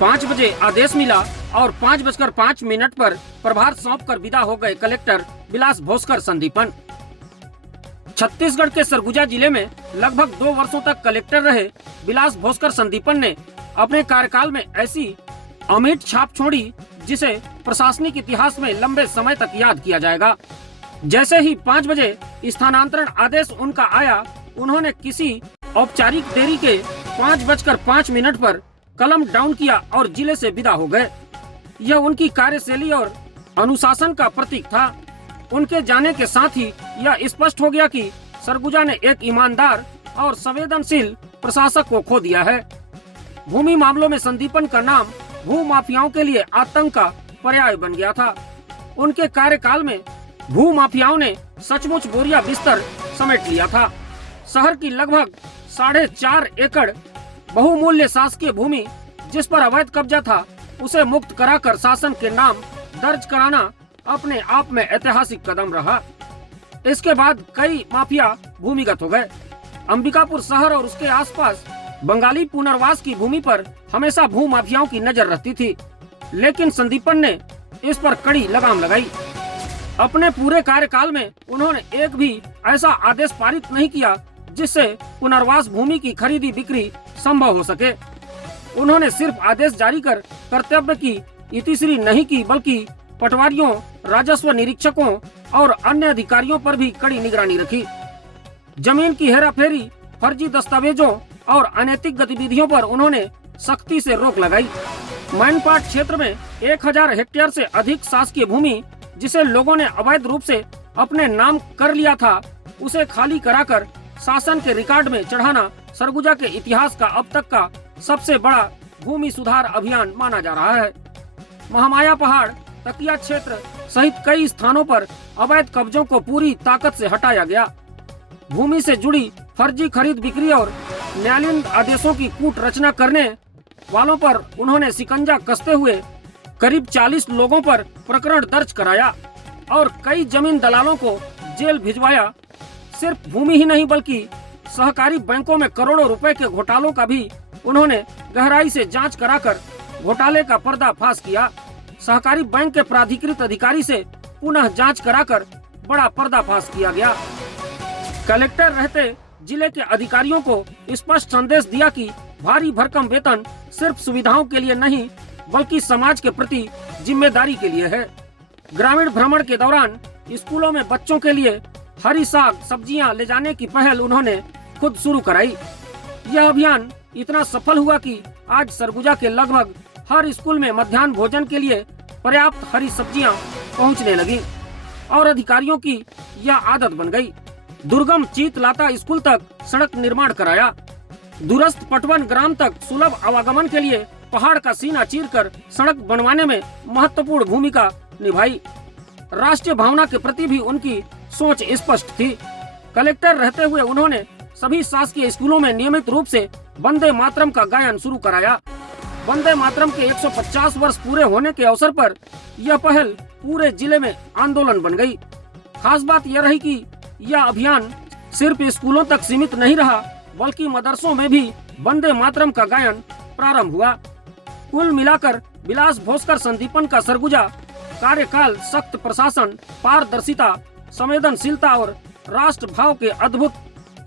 5 बजे आदेश मिला और 5:05 पर प्रभार सौंपकर विदा हो गए कलेक्टर विलास भोसकर संदीपन। छत्तीसगढ़ के सरगुजा जिले में लगभग 2 वर्षों तक कलेक्टर रहे विलास भोसकर संदीपन ने अपने कार्यकाल में ऐसी अमिट छाप छोड़ी जिसे प्रशासनिक इतिहास में लंबे समय तक याद किया जाएगा। जैसे ही 5 बजे स्थानांतरण आदेश उनका आया, उन्होंने किसी औपचारिक देरी के 5:05 पर कलम डाउन किया और जिले से विदा हो गए। यह उनकी कार्यशैली और अनुशासन का प्रतीक था। उनके जाने के साथ ही यह स्पष्ट हो गया कि सरगुजा ने एक ईमानदार और संवेदनशील प्रशासक को खो दिया है। भूमि मामलों में संदीपन का नाम भू माफियाओं के लिए आतंक का पर्याय बन गया था। उनके कार्यकाल में भू माफियाओं ने सचमुच बोरिया बिस्तर समेट लिया था। शहर की लगभग 4.5 एकड़ बहुमूल्य शासकीय भूमि जिस पर अवैध कब्जा था, उसे मुक्त कराकर शासन के नाम दर्ज कराना अपने आप में ऐतिहासिक कदम रहा। इसके बाद कई माफिया भूमिगत हो गए। अंबिकापुर शहर और उसके आसपास बंगाली पुनर्वास की भूमि पर हमेशा भू माफियाओं की नजर रहती थी, लेकिन संदीपन ने इस पर कड़ी लगाम लगाई। अपने पूरे कार्यकाल में उन्होंने एक भी ऐसा आदेश पारित नहीं किया जिससे पुनर्वास भूमि की खरीदी बिक्री संभव हो सके। उन्होंने सिर्फ आदेश जारी कर कर्तव्य की इतिश्री नहीं की, बल्कि पटवारियों, राजस्व निरीक्षकों और अन्य अधिकारियों पर भी कड़ी निगरानी रखी। जमीन की हेराफेरी, फर्जी दस्तावेजों और अनैतिक गतिविधियों पर उन्होंने सख्ती से रोक लगाई। मैनपाट क्षेत्र में 1000 हेक्टेयर से अधिक शासकीय भूमि जिसे लोगों ने अवैध रूप से अपने नाम कर लिया था, उसे खाली कराकर शासन के रिकॉर्ड में चढ़ाना सरगुजा के इतिहास का अब तक का सबसे बड़ा भूमि सुधार अभियान माना जा रहा है। महामाया पहाड़, तकिया क्षेत्र सहित कई स्थानों पर अवैध कब्जों को पूरी ताकत से हटाया गया। भूमि से जुड़ी फर्जी खरीद बिक्री और न्यायालयीन आदेशों की कूट रचना करने वालों पर उन्होंने शिकंजा कसते हुए करीब 40 लोगों पर प्रकरण दर्ज कराया और कई जमीन दलालों को जेल भिजवाया। सिर्फ भूमि ही नहीं बल्कि सहकारी बैंकों में करोड़ों रुपए के घोटालों का भी उन्होंने गहराई से जांच कराकर घोटाले का पर्दाफाश किया। सहकारी बैंक के प्राधिकृत अधिकारी से पुनः जांच कराकर बड़ा पर्दाफाश किया गया। कलेक्टर रहते जिले के अधिकारियों को स्पष्ट संदेश दिया कि भारी भरकम वेतन सिर्फ सुविधाओं के लिए नहीं, बल्कि समाज के प्रति जिम्मेदारी के लिए है। ग्रामीण भ्रमण के दौरान स्कूलों में बच्चों के लिए हरी साग सब्जियां ले जाने की पहल उन्होंने खुद शुरू कराई। यह अभियान इतना सफल हुआ कि आज सरगुजा के लगभग हर स्कूल में मध्याह्न भोजन के लिए पर्याप्त हरी सब्जियां पहुंचने लगी और अधिकारियों की यह आदत बन गई। दुर्गम चीतलाता स्कूल तक सड़क निर्माण कराया। दूरस्थ पटवन ग्राम तक सुलभ आवागमन के लिए पहाड़ का सीना चीरकर सड़क बनवाने में महत्वपूर्ण भूमिका निभाई। राष्ट्रीय भावना के प्रति भी उनकी सोच स्पष्ट थी। कलेक्टर रहते हुए उन्होंने सभी शासकीय स्कूलों में नियमित रूप से वंदे मातरम का गायन शुरू कराया। वंदे मातरम के 150 वर्ष पूरे होने के अवसर पर यह पहल पूरे जिले में आंदोलन बन गई। खास बात यह रही कि यह अभियान सिर्फ स्कूलों तक सीमित नहीं रहा, बल्कि मदरसों में भी वंदे मातरम का गायन प्रारंभ हुआ। कुल मिलाकर विलास भोसकर संदीपन का सरगुजा कार्यकाल सख्त प्रशासन, पारदर्शिता, संवेदनशीलता और राष्ट्र भाव के अद्भुत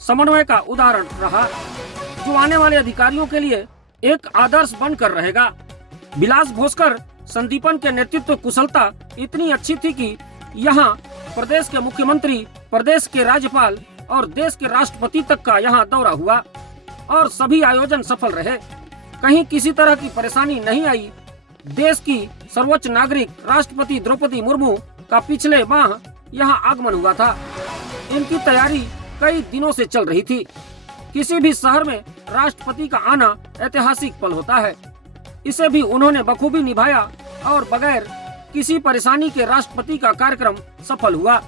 समन्वय का उदाहरण रहा, जो आने वाले अधिकारियों के लिए एक आदर्श बनकर रहेगा। विलास भोसकर संदीपन के नेतृत्व कुशलता इतनी अच्छी थी कि यहाँ प्रदेश के मुख्यमंत्री, प्रदेश के राज्यपाल और देश के राष्ट्रपति तक का यहाँ दौरा हुआ और सभी आयोजन सफल रहे। कहीं किसी तरह की परेशानी नहीं आई। देश की सर्वोच्च नागरिक राष्ट्रपति द्रौपदी मुर्मू का पिछले माह यहाँ आगमन हुआ था। इनकी तैयारी कई दिनों से चल रही थी। किसी भी शहर में राष्ट्रपति का आना ऐतिहासिक पल होता है। इसे भी उन्होंने बखूबी निभाया और बगैर किसी परेशानी के राष्ट्रपति का कार्यक्रम सफल हुआ।